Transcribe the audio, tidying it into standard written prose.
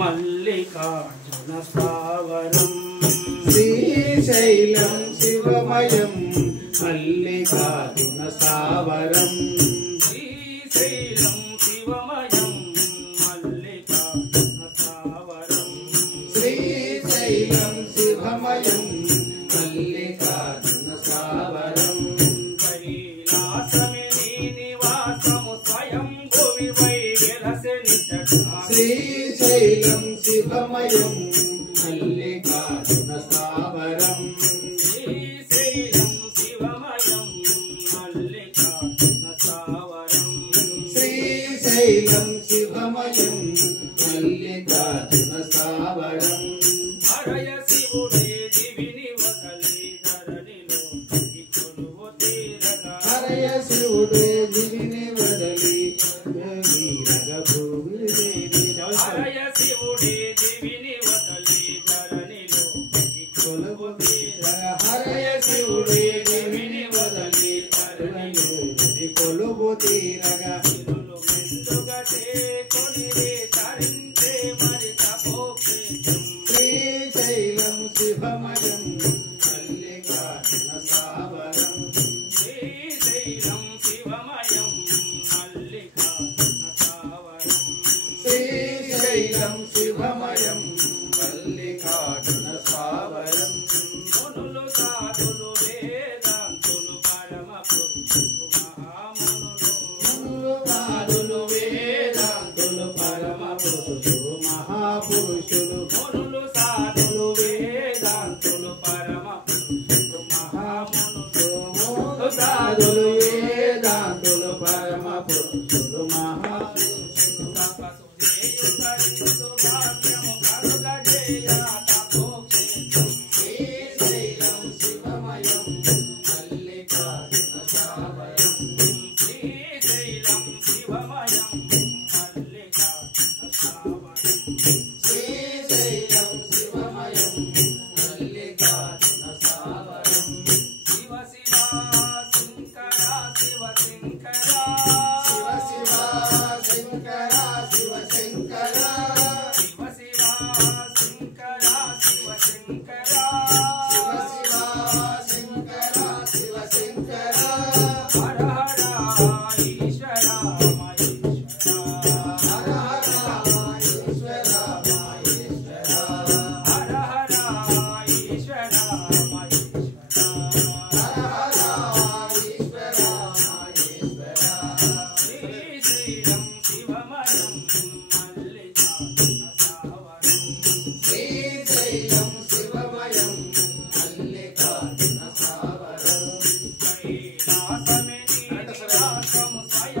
మల్లికార్జున స్థావరం శ్రీశైలం శివమయం మల్లికార్జున స్థావరం శ్రీశైలం శివమయం మల్లికార్జున స్థావరం శ్రీశైలం శివమయం మల్లికార్జున స్థావరం కైలాసమే నీ నివాసము స్వయం భూమి వై వెలసెని శ్రీశైలం శివమయం మల్లికార్జున స్థావరం శ్రీశైలం శివమయం మల్లికార్జున స్థావరం శ్రీశైలం శివమయం మల్లికార్జున స్థావరం హరయ శివుడే దివిని వదలి ధరణిలో కొలువు తీరగా హరయ శివుడే దివిని వదలి వీరగ భూమి హరయ శివుడే దివిని వదలి ధరణిలో కొలువు తీరగా హరయ శివుడే దివిని వదలి ధరణిలో కొలువు తీరగా సిరులు మెండుగా చేకొనిరే తరించే మరి తపోక్షేత్రం శ్రీశైలం శివమయం మల్లికార్జున స్థావరం శ్రీశైలం శివమయం మల్లికార్జున స్థావరం శ్రీశైలం శివమయం మల్లికార్జున స్థావరం మునులు సాధులు వేదాంతులు పరమ పురుషులు మహామునులు వాదులు వేదాంతులు పరమ పురుషులు మహాపురుషులు మునులు సాధులు వేదాంతులు పరమ పురుషులు మహామునులు సాధులు వేదాంతులు పరమ పురుషులు మహాపురుషులు తపస్సు చేయు తరించు భాగ్యము కలుగజేయ తపోక్షేత్రం శ్రీశైలం శివమయం మల్లికార్జున స్థావరం శ్రీశైలం శివమయం మల్లికార్జున స్థావరం శ్రీశైలం శివమయం మల్లికార్జున స్థావరం శివ శివ శంకర శివ శంకర శివ శివ శంకర శివ శంకర శివ శివ శంకర శివ శంకర శివ శివ శంకర శివ శంకర హర హర ఈశ్వర మహేశ్వర హర హర ఈశ్వర మహేశ్వర హర హర ఈశ్వర మహేశ్వర హర హర ఈశ్వర మహేశ్వర శ్రీశైలం శివమయం మల్లికార్జున స్థావరం శ్రీశైలం శివమయం మల్లికార్జున స్థావరం కైలాసమే నీ నివాసము స్వయం